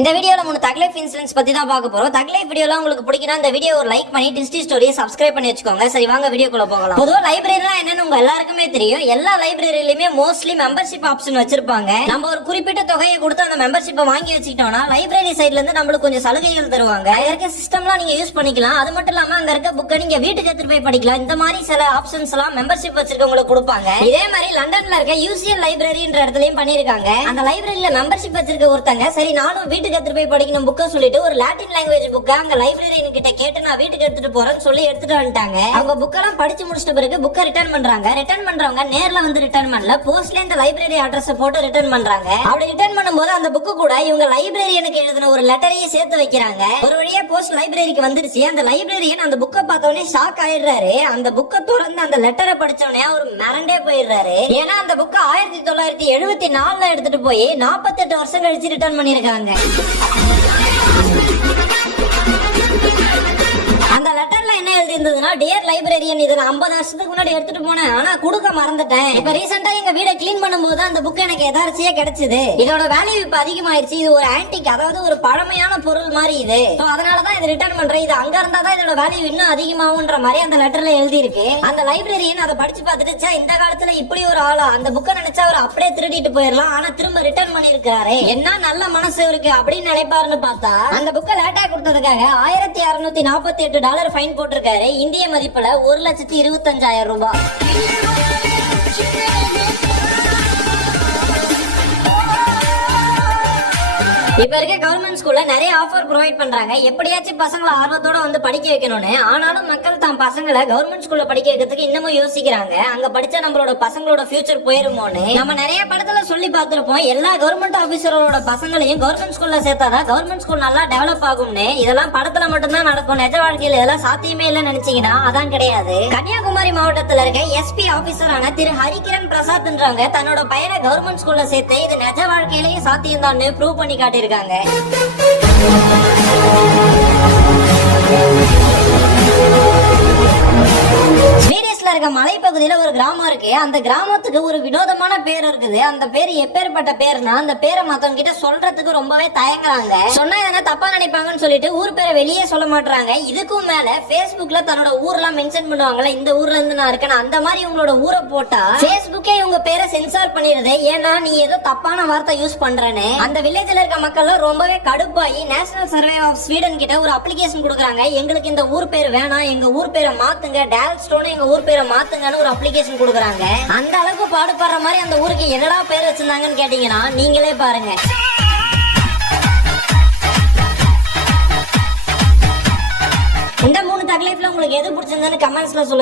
இந்த வீடியோல 3 தக் லைஃப் இன்சிடென்ட்ஸ் பத்தி தான் பார்க்க போறோம். தக் லைஃப் வீடியோலாம் உங்களுக்கு பிடிக்கும்னா இந்த வீடியோ ஒரு லைக் பண்ணி டிஸ்டி ஸ்டோரியை சப்ஸ்கிரைப் பண்ணி வச்சுக்கோங்க. சரி வாங்க வீடியோக்குள்ள போகலாம். பொதுவா லைப்ரரினா என்னன்னு உங்க எல்லாருக்குமே தெரியும். எல்லா லைப்ரரியிலுமே மோஸ்ட்லி மெம்பர்ஷிப் ஆப்ஷன் வச்சிருப்பாங்க. நம்ம ஒரு குறிப்பிட்ட தொகையை கொடுத்து அந்த மெம்பர்ஷிப்பை வாங்கி வச்சுக்கிட்டோம்னா லைப்ரரி சைடுல இருந்து நம்மளுக்கு கொஞ்சம் சலுகைகள் தருவாங்க. அங்க இருக்க சிஸ்டம்லாம் நீங்க யூஸ் பண்ணிக்கலாம். அது மட்டும் இல்லாம அங்க இருக்க புக்கை நீங்க வீட்டுக்கு எடுத்துட்டு போய் படிக்கலாம். இந்த மாதிரி சில ஆப்ஷன்ஸ் எல்லாம் மெம்பர்ஷிப் வச்சிருக்கவங்களுக்கு கொடுப்பாங்க. இதே மாதிரி லண்டன்ல இருக்க யூசிஎல் லைப்ரரின்ற இடத்துலயும் பண்ணிருக்காங்க. அந்த லைப்ரரியில மெம்பர்ஷிப் வச்சிருக்க ஒருத்தங்க சரி நானும் வீட்டுக்கு எடுத்துட்டு போய் படிக்கணும் புக்க சொல்லிட்டு ஒரு லாட்டின் லாங்குவேஜ் புக்க அங்க லைப்ரரியன் கிட்ட கேட்டு நான் வீட்டுக்கு எடுத்துட்டு போறேன்னு சொல்லி எடுத்துட்டு வந்துட்டாங்க. அவங்க புக்கெல்லாம் படிச்சு முடிச்சிட்ட பிறகு புக்க ரிட்டர்ன் பண்றாங்க. ரிட்டர்ன் பண்றவங்க நேர்ல வந்து ரிட்டர்ன் பண்ணல, போஸ்ட்ல இந்த லைப்ரரி அட்ரஸ் போட்டு ரிட்டர்ன் பண்றாங்க. அப்படி ரிட்டர்ன் பண்ணும்போது அந்த புக்கு கூட இவங்க லைப்ரரியனுக்கு எழுதின ஒரு லெட்டரையும் சேர்த்து வைக்கிறாங்க. ஒரு வழியா போஸ்ட் லைப்ரரிக்கு வந்துருச்சு. அந்த லைப்ரரியன் அந்த புக்கை பார்த்தோன்னே ஷாக் ஆயிடுறாரு. அந்த புக்கை திறந்து அந்த லெட்டரை படிச்சோடனே அவர் மறந்தே போயிடுறாரு. ஏன்னா அந்த புக்கை 1974 எடுத்துட்டு போய் 48 வருஷம் கழிச்சு ரிட்டர்ன் பண்ணிருக்காங்க. அந்த லெட்டர்ல என்ன எழுதி இருந்ததுன்னா, டியர் லைப்ரரியன், இது 50 வருஷத்துக்கு முன்னாடி எடுத்துட்டு போனேன், ஆனா கொடுக்க மறந்துட்டேன். இப்ப ரீசெண்டா எங்க வீட கிளீன் பண்ணும்போது அந்த புக் எனக்கு எதார்ச்சியா கிடைச்சது. இதோட வேல்யூ இப்ப அதிகமாயிருச்சு. இது ஒரு ஆன்டிக், அதாவது ஒரு பழமையான பொருள் மாதிரி இது. அதனாலதான் இது ரிட்டர்ன் பண்றேன். இது அங்க இருந்தா தான் இதோட வேல்யூ இன்னும் அதிகமாகும்ன்ற மாதிரி அந்த லெட்டர்ல எழுதி இருக்கு. அந்த லைப்ரரியன் அதை படிச்சு பார்த்துட்டு இந்த காலத்துல இப்படி ஒரு ஆளா, அந்த புக்கை நினைச்சா அவர் அப்படியே திருடிட்டு போயிடலாம், ஆனா திரும்ப ரிட்டர்ன் பண்ணிருக்காரு, என்ன நல்ல மனசு இருக்கு அப்படின்னு நினைப்பாருன்னு பார்த்தா அந்த புக்கை லேட்டா கொடுத்ததுக்காக $1648 ஃபைன் போட்டிருக்காரு. இந்திய மதிப்புல 1,25,000 ரூபாய். இப்ப இருக்க கவர்மெண்ட் ஸ்கூல்ல நிறைய ஆஃபர் ப்ரொவைட் பண்றாங்க. எப்படியாச்சும் பசங்களை ஆர்வத்தோட வந்து படிக்க வைக்கணும்னு. ஆனாலும் மக்கள் தான் பசங்களை கவர்மெண்ட் ஸ்கூல்ல படிக்க வைக்கிறதுக்கு இன்னமும் யோசிக்கிறாங்க. அங்க படிச்சா நம்மளோட பசங்களோட ஃபியூச்சர் போயிருமோன்னு. நம்ம நிறைய படத்துல சொல்லி பார்த்திருப்போம், எல்லா கவர்மெண்ட் ஆபீசரோட பசங்களையும் கவர்மெண்ட் ஸ்கூல்ல சேர்த்தாதான் கவர்மெண்ட் ஸ்கூல் நல்லா டெவலப் ஆகும்னு. இதெல்லாம் படத்துல மட்டும்தான் நடக்கும். நிஜ வாழ்க்கையில இதெல்லாம் சாத்தியமே இல்லைன்னு நினைச்சீங்கன்னா அதான் கிடையாது. கன்னியாகுமரி மாவட்டத்துல இருக்க எஸ்பி ஆபீசரான திரு ஹரிகிரண் பிரசாத்ன்றவங்க தன்னோட பையனை கவர்மெண்ட் ஸ்கூல்ல சேர்த்து இது நிஜ வாழ்க்கையிலேயே சாத்தியம் தான் ப்ரூவ் பண்ணி காட்டியிருக்காங்க. ஸ்வீடிஷ்ல இருக்க மலைப்பகுதியில ஒரு கிராமம் இருக்கு. அந்த கிராமத்துக்கு ஒரு வினோதமான பேர் இருக்குது. அந்த பேர் எப்பேற்பட்ட பேர்னா, அந்த பேரை மத்தவங்க கிட்ட சொல்றதுக்கு ரொம்பவே தயங்குறாங்க. சொன்னா எதனா தப்பா நினைப்பாங்கன்னு சொல்லிட்டு ஊர் பேரை வெளியே சொல்ல மாட்டாங்க. இதுக்கும் மேல Facebookல தன்னோட ஊர்லாம் மென்ஷன் பண்ணுவாங்கல்ல, இந்த ஊர்ல இருந்து நான் இருக்கேன், அந்த மாதிரி உங்களோட ஊரை போட்டா Facebookே இவங்க பேரை சென்சார் பண்ணிடுது. ஏன்னா நீ ஏதோ தப்பான வார்த்தை யூஸ் பண்றேன்னு. அந்த வில்லேஜ்ல இருக்க மக்கள் ரொம்பவே கடுப்பாயி நேஷனல் சர்வே ஆஃப் ஸ்வீடன் கிட்ட ஒரு அப்ளிகேஷன் கொடுக்குறாங்க. எங்களுக்கு இந்த ஊர் பேர் வேணாம், எங்க ஊர் பேரை மாத்துங்க, டேல்ஸ்டோன் எங்க ஊர் பேரை மாத்துங்கன்னு ஒரு அப்ளிகேஷன் கொடுக்குறாங்க. அந்த அளவுக்கு பாடுபடுற மாதிரி அந்த ஊருக்கு என்னடா பேர் வச்சிருந்தாங்கன்னு கேட்டீங்கன்னா நீங்களே பாருங்க. இந்த 3 தக் லைஃப்ல உங்களுக்கு எது பிடிச்சிருந்ததுன்னு கமெண்ட்ஸ்ல சொல்லுங்க.